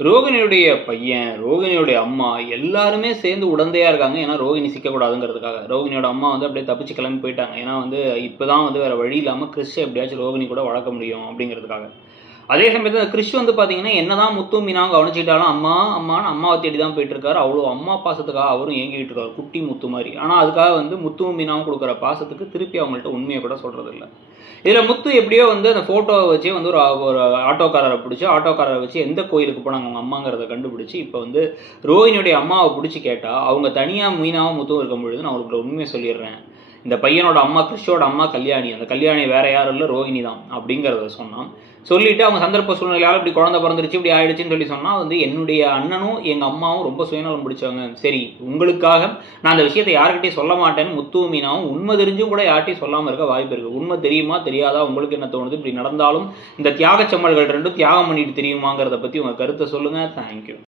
ரோகிணியுடைய பையன், ரோகிணியுடைய அம்மா எல்லாருமே சேர்ந்து உடந்தையா இருக்காங்க. ஏன்னா, ரோகிணி சிக்கக்கூடாதுங்கிறதுக்காக. ரோகிணியோட அம்மா வந்து அப்படியே தப்பிச்சு கிளம்பி போயிட்டாங்க. ஏன்னா வந்து இப்பதான் வந்து வேற வழி இல்லாம கிறிஷ எப்படியாச்சும் ரோகிணி கூட வளர்க்க முடியும் அப்படிங்கிறதுக்காக. அதே சமயத்துல கிறிஷ் வந்து பார்த்தீங்கன்னா, என்னதான் முத்தும் மீனாவும் கவனிச்சுக்கிட்டாலும், அம்மா அம்மான்னு அம்மாவ தேடி தான் போயிட்டுருக்காரு. அவ்வளோ அம்மா பாசத்துக்காக அவரும் ஏங்கிட்டு இருக்காரு. குட்டி முத்து மாரி. ஆனா, அதுக்காக வந்து முத்துவும் மீனாவும் குடுக்குற பாசத்துக்கு திருப்பி அவங்கள்ட்ட உண்மைய கூட சொல்றதில்ல. இதுல முத்து எப்படியோ வந்து அந்த ஃபோட்டோவ வச்சே வந்து ஒரு ஆட்டோக்காரர புடிச்சு, ஆட்டோக்காரர வச்சு எந்த கோயிலுக்கு போனாங்க அவங்க அம்மாங்கிறத கண்டுபிடிச்சு, இப்ப வந்து ரோஹிணியுடைய அம்மாவ புடிச்சு கேட்டா, அவங்க தனியா மீனாவும், முத்துவும் இருக்கும்பொழுது நான் உங்களுக்கு ஒரு உண்மைய சொல்லிர்றேன். இந்த பையனோட அம்மா கிறிஷோட அம்மா கல்யாணி. அந்த கல்யாணி வேற யாரும் இல்ல ரோஹிணி தான் அப்படிங்கிறத சொன்னான். சொல்லிட்டு அவங்க சந்தர்ப்ப சூழ்நிலையால இப்படி குழந்தை பிறந்துருச்சு, இப்படி ஆயிடுச்சுன்னு சொல்லி சொன்னா வந்து என்னுடைய அண்ணனும், எங்க அம்மாவும் ரொம்ப சுயநலம் பிடிச்சவங்க. சரி, உங்களுக்காக நான் அந்த விஷயத்த யார்கிட்டயும் சொல்ல மாட்டேன்னு முத்துவும், மீனாவும் உண்மை தெரிஞ்சும் கூட யார்ட்டயும் சொல்லாம இருக்க வாய்ப்பு இருக்கு. உண்மை தெரியுமா? தெரியாதா? உங்களுக்கு என்ன தோணுது? இப்படி நடந்தாலும் இந்த தியாகச் செம்மல்கள் 2ம் தியாகம் பண்ணிட்டு தெரியுமாங்கிறத பத்தி உங்க கருத்த சொல்லுங்க. Thank you.